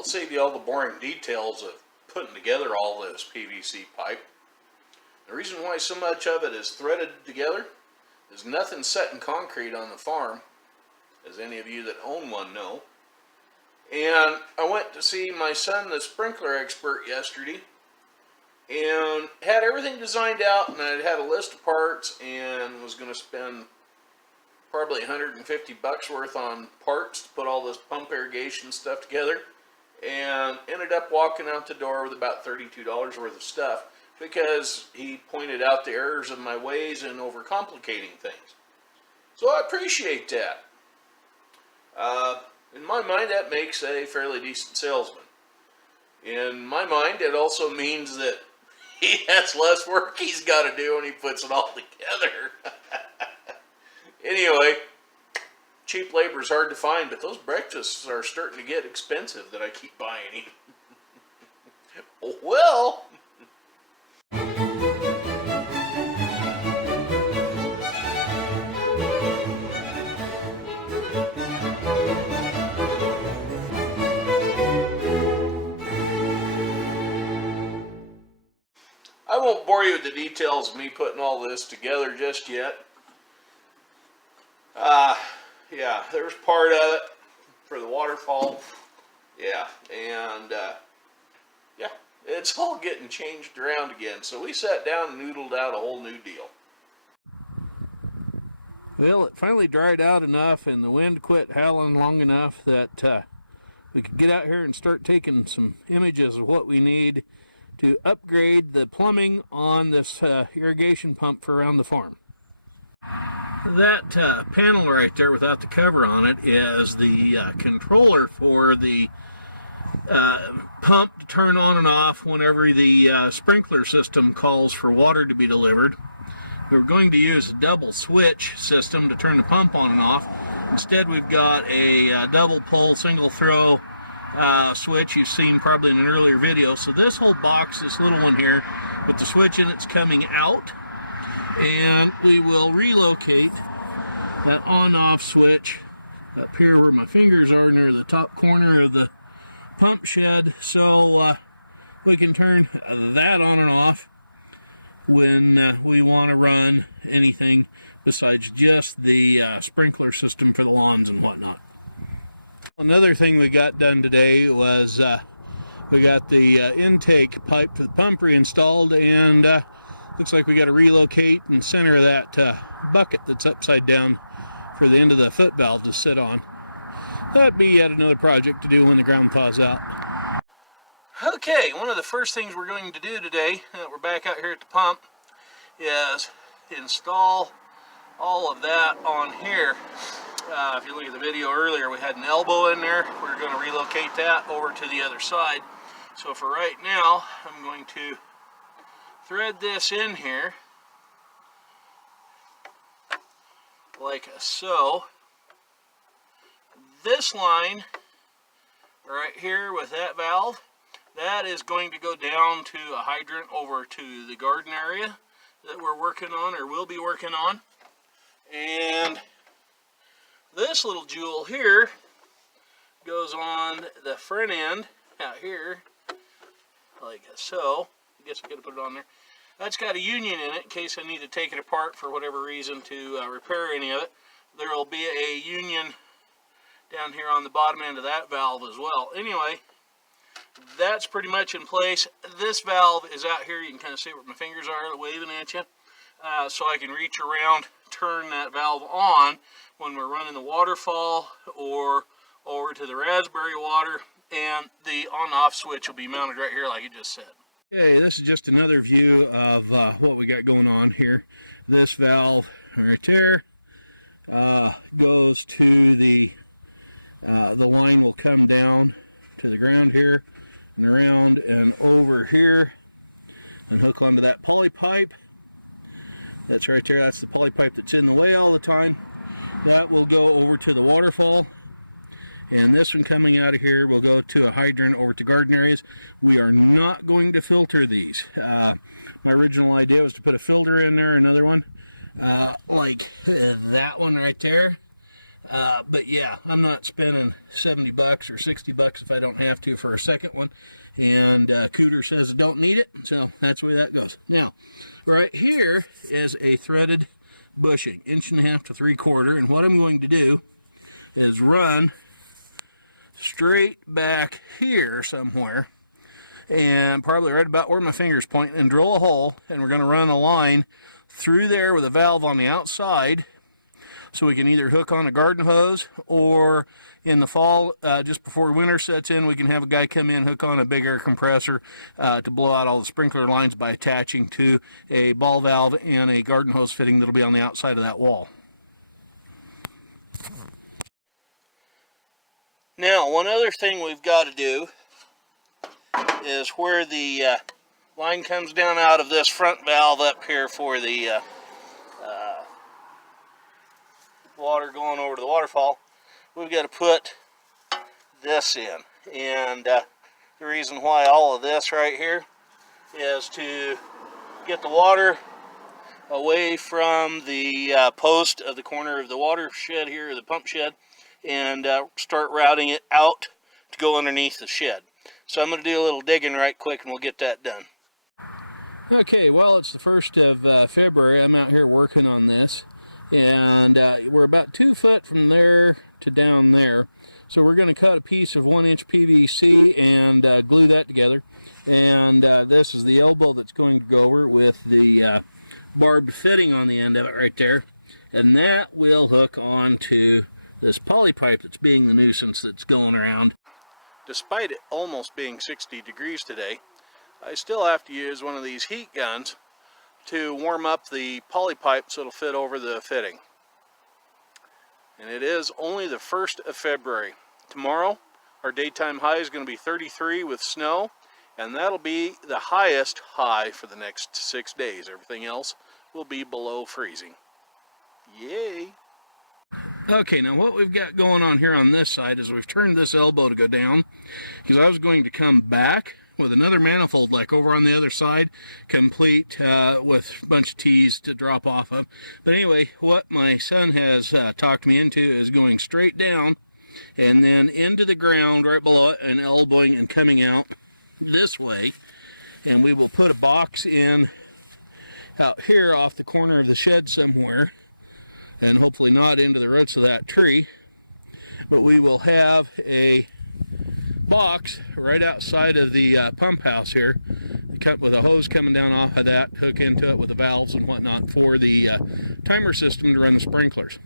I'll save you all the boring details of putting together all this PVC pipe. The reason why so much of it is threaded together is nothing set in concrete on the farm, as any of you that own one know. And I went to see my son, the sprinkler expert, yesterday, and had everything designed out, and I had a list of parts and was going to spend probably 150 bucks worth on parts to put all this pump irrigation stuff together, and ended up walking out the door with about $32 worth of stuff because he pointed out the errors of my ways and overcomplicating things. So I appreciate that. In my mind, that makes a fairly decent salesman. In my mind, it also means that he has less work he's got to do when he puts it all together. Anyway, cheap labor is hard to find, but those breakfasts are starting to get expensive that I keep buying him. Well, I won't bore you with the details of me putting all this together just yet. Yeah, there's part of it for the waterfall. Yeah, and yeah, it's all getting changed around again. So we sat down and noodled out a whole new deal. Well, it finally dried out enough and the wind quit howling long enough that we could get out here and start taking some images of what we need to upgrade the plumbing on this irrigation pump for around the farm. That panel right there without the cover on it is the controller for the pump to turn on and off whenever the sprinkler system calls for water to be delivered. We were going to use a double switch system to turn the pump on and off. Instead, we've got a double pull, single throw switch you've seen probably in an earlier video. So this whole box, this little one here with the switch in it's coming out, and we will relocate that on-off switch up here where my fingers are near the top corner of the pump shed, so we can turn that on and off when we want to run anything besides just the sprinkler system for the lawns and whatnot. Another thing we got done today was we got the intake pipe to the pump reinstalled, and looks like we got to relocate and center that bucket that's upside down for the end of the foot valve to sit on. That'd be yet another project to do when the ground thaws out. Okay, one of the first things we're going to do today, we're back out here at the pump, is install all of that on here. If you look at the video earlier, we had an elbow in there. We're going to relocate that over to the other side. So for right now, I'm going to thread this in here like so. This line right here with that valve, that is going to go down to a hydrant over to the garden area that we're working on or will be working on. And this little jewel here goes on the front end out here like so. I guess I'm going to put it on there. That's got a union in it in case I need to take it apart for whatever reason to repair any of it. There will be a union down here on the bottom end of that valve as well. Anyway, that's pretty much in place. This valve is out here. You can kind of see where my fingers are waving at you. So I can reach around, turn that valve on when we're running the waterfall or over to the raspberry water, and the on-off switch will be mounted right here like it just said. Okay, this is just another view of what we got going on here. This valve right there goes to the line will come down to the ground here and around and over here and hook onto that poly pipe. That's right there. That's the poly pipe that's in the way all the time. That will go over to the waterfall, and this one coming out of here will go to a hydrant over to garden areas. We are not going to filter these. My original idea was to put a filter in there, another one like that one right there. But yeah, I'm not spending 70 bucks or 60 bucks if I don't have to for a second one. And Cooter says I don't need it, so that's the way that goes. Now, right here is a threaded bushing, 1.5 to 3/4, and what I'm going to do is run straight back here somewhere, and probably right about where my finger's pointing, and drill a hole, and we're going to run a line through there with a valve on the outside, so we can either hook on a garden hose, or in the fall, just before winter sets in, we can have a guy come in, hook on a big air compressor to blow out all the sprinkler lines by attaching to a ball valve and a garden hose fitting that'll be on the outside of that wall. Now, one other thing we've got to do is where the line comes down out of this front valve up here for the water going over to the waterfall, we've got to put this in. And the reason why all of this right here is to get the water away from the post of the corner of the water shed here, or the pump shed, and start routing it out to go underneath the shed. So I'm going to do a little digging right quick and we'll get that done. Okay, well, it's the 1st of February. I'm out here working on this, and we're about 2 foot from there to down there. So we're going to cut a piece of 1-inch PVC and glue that together. And this is the elbow that's going to go over with the barbed fitting on the end of it right there. And that will hook onto this poly pipe that's being the nuisance that's going around. Despite it almost being 60 degrees today, I still have to use one of these heat guns to warm up the poly pipe so it'll fit over the fitting. And it is only the 1st of February. Tomorrow, our daytime high is going to be 33 with snow, and that'll be the highest high for the next 6 days. Everything else will be below freezing. Yay! Okay, now what we've got going on here on this side is we've turned this elbow to go down, because I was going to come back with another manifold like over on the other side, complete with a bunch of T's to drop off of. But anyway, what my son has talked me into is going straight down and then into the ground right below it, and elbowing and coming out this way. And we will put a box in out here off the corner of the shed somewhere, and hopefully not into the roots of that tree, but we will have a box right outside of the pump house here, with a hose coming down off of that, hook into it with the valves and whatnot for the timer system to run the sprinklers.